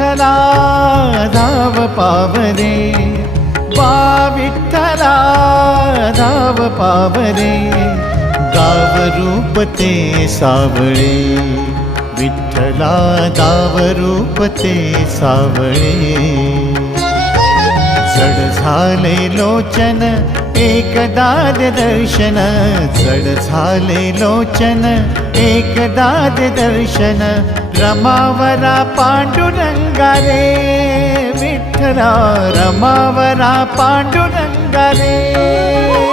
विठ्ठला धाव पावरे, वा विठ्ठला धाव पावरे, गाव रूप ते सावळे, विठ्ठला गाव रूप ते सावळे. जड झाले लोचन एकदा दर्शन, जड झाले लोचन एकदा दर्शन, रमावरा पांडुरंगा रे, विठ्ठला रमावरा पांडुरंगा रे.